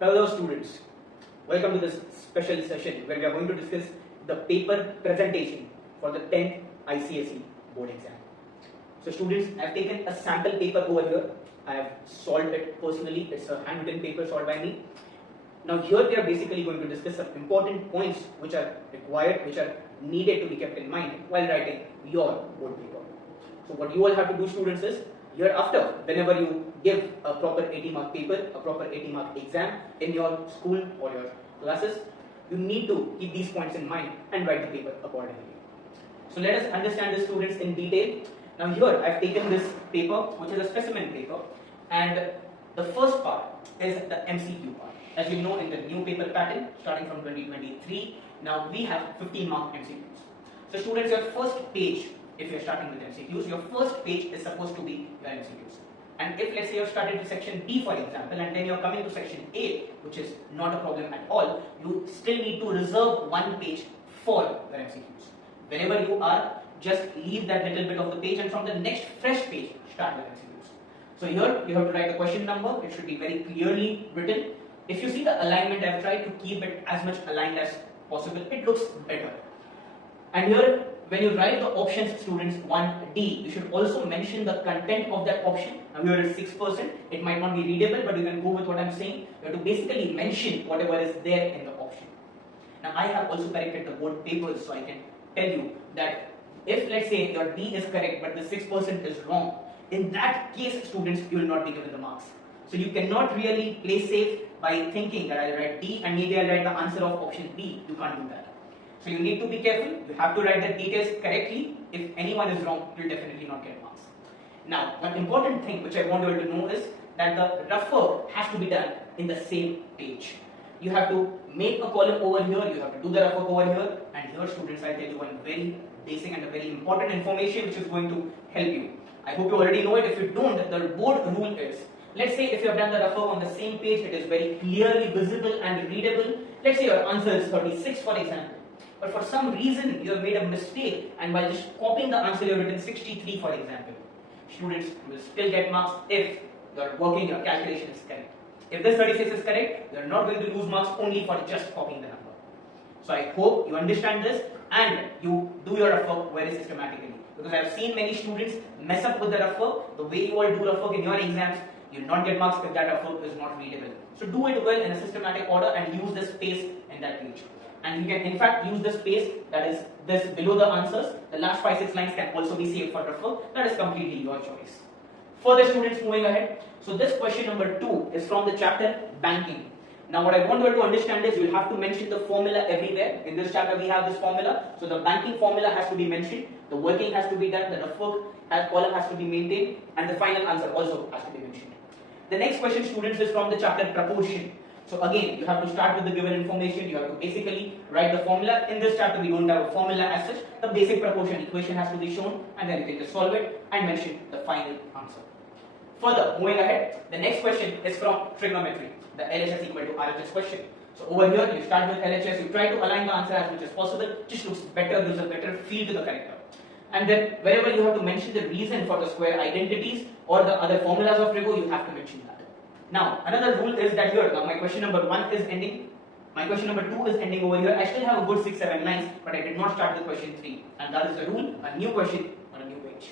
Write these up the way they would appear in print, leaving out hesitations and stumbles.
Hello students, welcome to this special session where we are going to discuss the paper presentation for the 10th ICSE board exam. So students, I have taken a sample paper over here. I have solved it personally. It's a handwritten paper solved by me. Now here we are basically going to discuss some important points which are required, which are needed to be kept in mind while writing your board paper. So what you all have to do, students, is hereafter, whenever you give a proper 80-mark paper, a proper 80-mark exam in your school or your classes, you need to keep these points in mind and write the paper accordingly. So let us understand this, students, in detail. Now here I have taken this paper, which is a specimen paper, and the first part is the MCQ part. As you know, in the new paper pattern starting from 2023, now we have 15-mark MCQs. So students, your first page, if you're starting with MCQs, your first page is supposed to be your MCQs. And if, let's say, you've started with section B, for example, and then you're coming to section A, which is not a problem at all, you still need to reserve one page for your MCQs. Wherever you are, just leave that little bit of the page, and from the next fresh page, start your MCQs. So here, you have to write the question number. It should be very clearly written. If you see the alignment, I've tried to keep it as much aligned as possible. It looks better. And here, when you write the options, students, 1D, you should also mention the content of that option. Now here it's 6%. It might not be readable, but you can go with what I'm saying. You have to basically mention whatever is there in the option. Now I have also corrected the board papers, so I can tell you that if, let's say, your D is correct, but the 6% is wrong, in that case, students, you will not be given the marks. So you cannot really play safe by thinking that I'll write D and maybe I'll write the answer of option B. You can't do that. So you need to be careful. You have to write the details correctly. If anyone is wrong, you'll definitely not get marks. Now, one important thing which I want you all to know is that the rough work has to be done in the same page. You have to make a column over here, you have to do the rough work over here, and here, students, I'll tell you one very basic and a very important information which is going to help you. I hope you already know it. If you don't, the board rule is, let's say if you have done the rough work on the same page, it is very clearly visible and readable. Let's say your answer is 36, for example. But for some reason, you have made a mistake, and by just copying the answer, you have written 63, for example. Students will still get marks if your working, your calculation is correct. If this 36 is correct, you are not going to lose marks only for just copying the number. So I hope you understand this and you do your rough work very systematically. Because I have seen many students mess up with the rough work. The way you all do rough work in your exams, you will not get marks if that rough work is not readable. So do it well in a systematic order and use the space in that page. And you can in fact use the space that is this below the answers. The last 5-6 lines can also be saved for rough work. That is completely your choice. Further, students, moving ahead. So this question number 2 is from the chapter Banking. Now what I want you to understand is you have to mention the formula everywhere. In this chapter we have this formula. So the banking formula has to be mentioned. The working has to be done. The rough work column has to be maintained. And the final answer also has to be mentioned. The next question, students, is from the chapter Proportion. So again, you have to start with the given information. You have to basically write the formula. In this chapter, we don't have a formula as such. The basic proportion equation has to be shown, and then you can just solve it and mention the final answer. Further, moving ahead, the next question is from trigonometry, the LHS equal to RHS question. So over here, you start with LHS. You try to align the answer as much as possible. Just looks better, gives a better feel to the character. And then wherever you have to mention the reason for the square identities or the other formulas of trigo, you have to mention that. Now, another rule is that here, now my question number 1 is ending, my question number 2 is ending over here. I still have a good 6-7 lines, but I did not start with question 3. And that is the rule, a new question on a new page.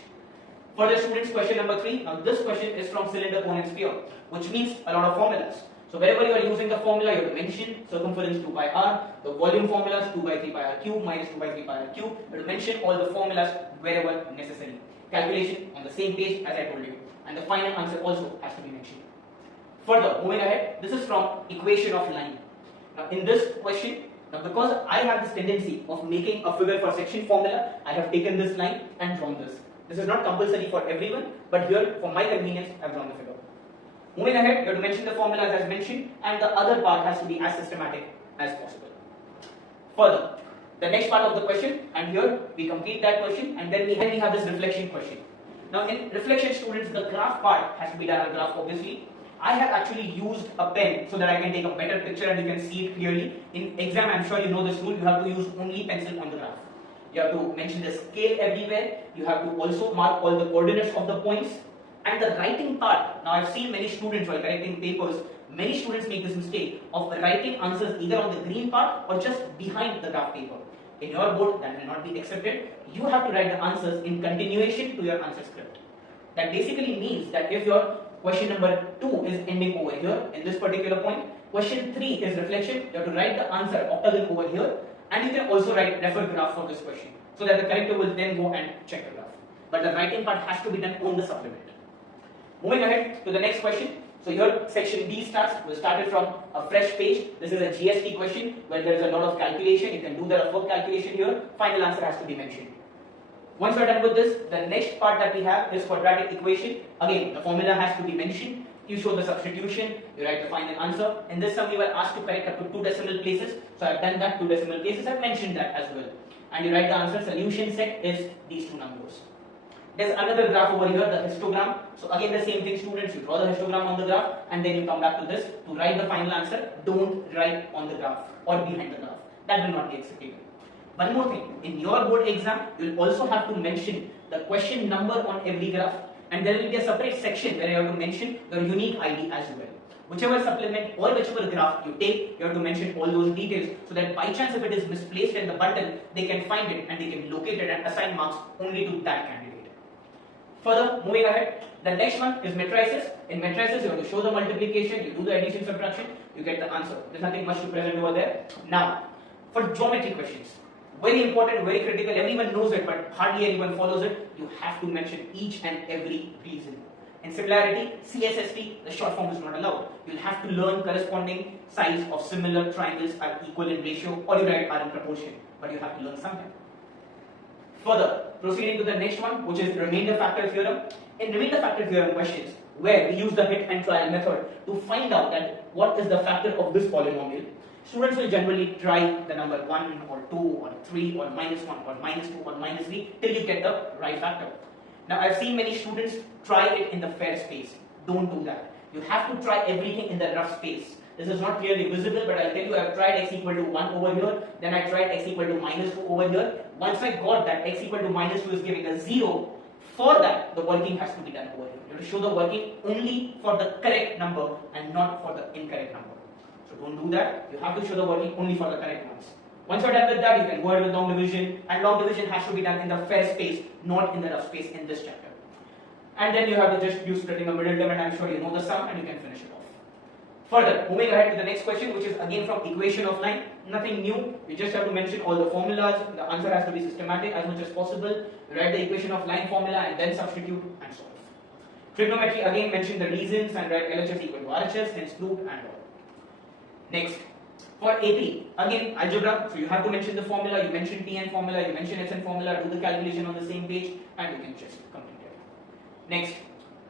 For the students, question number 3, now this question is from cylinder, cone and sphere, which means a lot of formulas. So wherever you are using the formula, you have to mention circumference 2 by r, the volume formulas 2 by 3 pi r cube minus 2 by 3 pi r cube. You have to mention all the formulas wherever necessary. Calculation on the same page as I told you. And the final answer also has to be mentioned. Further, moving ahead, this is from equation of line. Now in this question, now because I have this tendency of making a figure for section formula, I have taken this line and drawn this. This is not compulsory for everyone, but here for my convenience, I have drawn the figure. Moving ahead, you have to mention the formulas as mentioned, and the other part has to be as systematic as possible. Further, the next part of the question, and here we complete that question, and then we have this reflection question. Now in reflection, students, the graph part has to be done on graph, obviously. I have actually used a pen so that I can take a better picture and you can see it clearly. In exam, I'm sure you know this rule, you have to use only pencil on the graph. You have to mention the scale everywhere. You have to also mark all the coordinates of the points. And the writing part, now I've seen many students while correcting papers Many students make this mistake of writing answers either on the green part or just behind the graph paper. In your board, that will not be accepted. You have to write the answers in continuation to your answer script. That basically means that if your question number 2 is ending over here in this particular point, question 3 is reflection, you have to write the answer octagon over here, and you can also write refer graph for this question, so that the corrector will then go and check the graph. But the writing part has to be done on the supplement. Moving ahead to the next question. So your section B starts. We started from a fresh page. This is a GST question where there is a lot of calculation. You can do the rough calculation here. Final answer has to be mentioned. Once you are done with this, the next part that we have is quadratic equation. Again, the formula has to be mentioned. You show the substitution, you write the final answer. In this sum, you were asked to correct up to 2 decimal places. So I have done that, 2 decimal places. I have mentioned that as well. And you write the answer. Solution set is these 2 numbers. There's another graph over here, the histogram. So again, the same thing, students. You draw the histogram on the graph, and then you come back to this to write the final answer. Don't write on the graph or behind the graph. That will not be acceptable. One more thing, in your board exam, you will also have to mention the question number on every graph, and there will be a separate section where you have to mention your unique ID as well. Whichever supplement or whichever graph you take, you have to mention all those details, so that by chance if it is misplaced in the button, they can find it and they can locate it and assign marks only to that candidate. Further, moving ahead, the next one is matrices. In matrices, you have to show the multiplication, you do the addition, subtraction, you get the answer. There's nothing much to present over there. Now, for geometry questions, very important, very critical, everyone knows it, but hardly anyone follows it. You have to mention each and every reason. In similarity, CSST, the short form is not allowed. You'll have to learn corresponding sides of similar triangles are equal in ratio, or you write are in proportion, but you have to learn something. Further, proceeding to the next one, which is remainder factor theorem. In remainder factor theorem questions, where we use the hit and trial method to find out that what is the factor of this polynomial, students will generally try the number 1 or 2 or 3 or -1 or -2 or -3 till you get the right factor. Now, I've seen many students try it in the fair space. Don't do that. You have to try everything in the rough space. This is not clearly visible, but I'll tell you, I've tried x equal to 1 over here, then I tried x equal to -2 over here. Once I got that x equal to -2 is giving a 0, for that, the working has to be done over here. You have to show the working only for the correct number and not for the incorrect number. So don't do that. You have to show the working only for the correct ones. Once you're done with that, you can go ahead with long division, and long division has to be done in the fair space, not in the rough space in this chapter. And then you have to just use splitting a middle term, and I'm sure you know the sum and you can finish it off. Further, moving ahead to the next question, which is again from equation of line. Nothing new. You just have to mention all the formulas. The answer has to be systematic as much as possible. You write the equation of line formula and then substitute and solve. Trigonometry, again mention the reasons and write LHS equal to RHS, hence loop and all. Next, for AP, again algebra. So you have to mention the formula. You mention Tn formula. You mention Sn formula. Do the calculation on the same page, and you can just complete it. Next,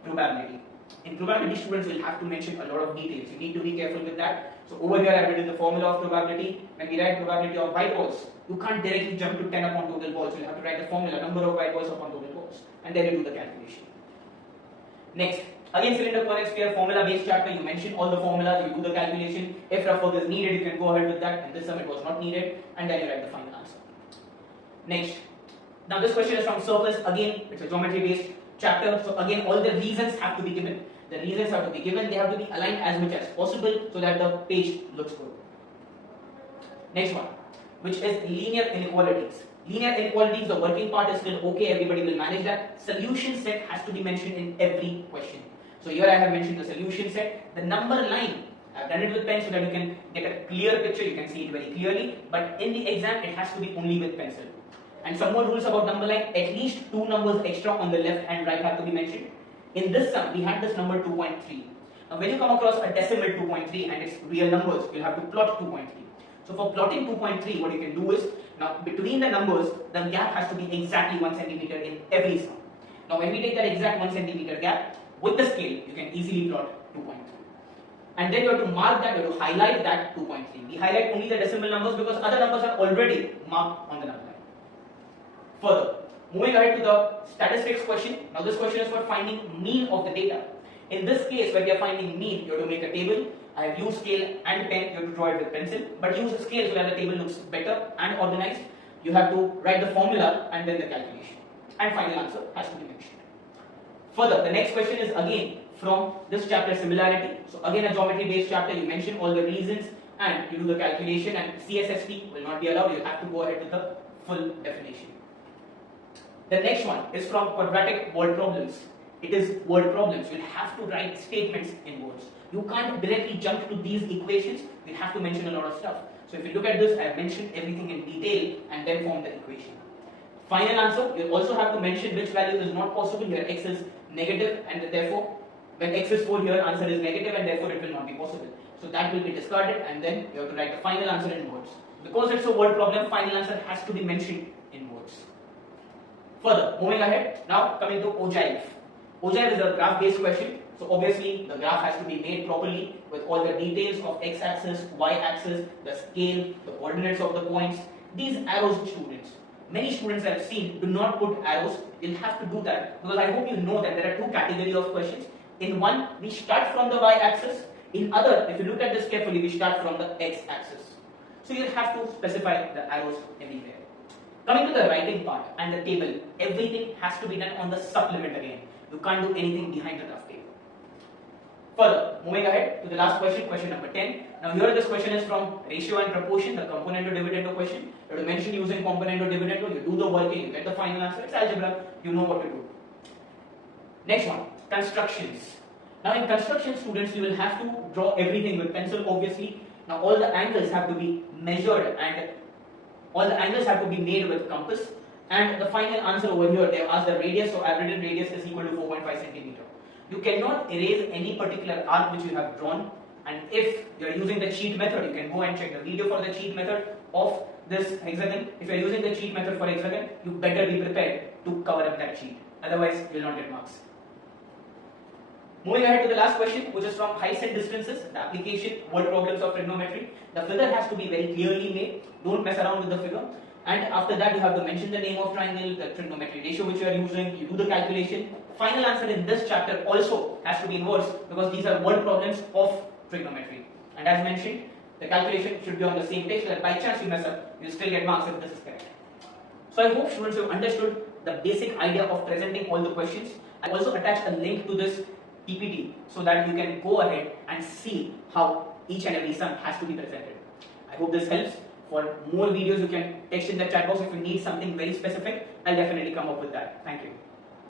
probability. In probability, students will have to mention a lot of details. You need to be careful with that. So over here, I've written the formula of probability. When we write probability of white balls, you can't directly jump to 10 upon total balls. You'll have to write the formula, number of white balls upon total balls, and then you do the calculation. Next, again cylinder conic sphere formula based chapter. You mention all the formulas. You do the calculation. If rough work is needed, you can go ahead with that. In this sum, it was not needed, and then you write the final answer. Next, now this question is from surface. Again, it's a geometry based chapter. So again, all the reasons have to be given. The reasons have to be given. They have to be aligned as much as possible so that the page looks good. Next one, which is linear inequalities. Linear inequalities, the working part is still okay. Everybody will manage that. Solution set has to be mentioned in every question. So here I have mentioned the solution set. The number line, I've done it with pen so that you can get a clear picture. You can see it very clearly. But in the exam, it has to be only with pencil. And some more rules about number line. At least 2 numbers extra on the left and right have to be mentioned. In this sum, we had this number 2.3. Now, when you come across a decimal 2.3 and its real numbers, you'll have to plot 2.3. So for plotting 2.3, what you can do is, now between the numbers, the gap has to be exactly 1 centimeter in every sum. Now when we take that exact 1 centimeter gap, with the scale, you can easily plot 2.3. And then you have to mark that, you have to highlight that 2.3. We highlight only the decimal numbers because other numbers are already marked on the number line. Further, moving ahead to the statistics question. Now this question is for finding mean of the data. In this case, when we are finding mean, you have to make a table. I have used scale and pen, you have to draw it with pencil. But use a scale so that the table looks better and organized. You have to write the formula and then the calculation. And final answer has to be mentioned. Further, the next question is again from this chapter, similarity. So again, a geometry based chapter, you mention all the reasons and you do the calculation, and CSST will not be allowed, you have to go ahead with the full definition. The next one is from quadratic word problems. It is word problems. You'll have to write statements in words. You can't directly jump to these equations, you have to mention a lot of stuff. So if you look at this, I have mentioned everything in detail and then form the equation. Final answer, you also have to mention which value is not possible. Here x is negative, and therefore when x is 4 here, answer is negative, and therefore it will not be possible. So that will be discarded, and then you have to write the final answer in words. Because it's a word problem, final answer has to be mentioned in words. Further, moving ahead, now coming to ogive. Ogive is a graph based question. So obviously the graph has to be made properly with all the details of x-axis, y-axis, the scale, the coordinates of the points. These arrows, students, many students I have seen do not put arrows. You'll have to do that, because I hope you know that there are two categories of questions. In one, we start from the y-axis. In other, if you look at this carefully, we start from the x-axis. So you'll have to specify the arrows everywhere. Coming to the writing part and the table, everything has to be done on the supplement again. You can't do anything behind the graph table. Further, moving ahead to the last question, question number 10. Now here this question is from ratio and proportion, the component to dividend question. You have to mention using component to dividend, you do the working, you get the final answer. It's algebra, you know what to do. Next one, constructions. Now in construction, students, you will have to draw everything with pencil, obviously. Now all the angles have to be measured and all the angles have to be made with compass. And the final answer over here, they have asked the radius, so average radius is equal to 4.5 centimeter. You cannot erase any particular arc which you have drawn, and if you are using the cheat method, you can go and check the video for the cheat method of this hexagon. If you are using the cheat method for hexagon, you better be prepared to cover up that cheat, otherwise you will not get marks. Moving ahead to the last question, which is from heights and distances, the application, word problems of trigonometry. The figure has to be very clearly made, don't mess around with the figure. And after that, you have to mention the name of triangle, the trigonometry ratio which you are using, you do the calculation. Final answer in this chapter also has to be in words, because these are word problems of trigonometry. And as mentioned, the calculation should be on the same page, so that by chance you mess up, you still get marks if this is correct. So I hope students have understood the basic idea of presenting all the questions. I also attached a link to this PPT so that you can go ahead and see how each and every sum has to be presented. I hope this helps. For more videos, you can text in the chat box if you need something very specific. I'll definitely come up with that. Thank you.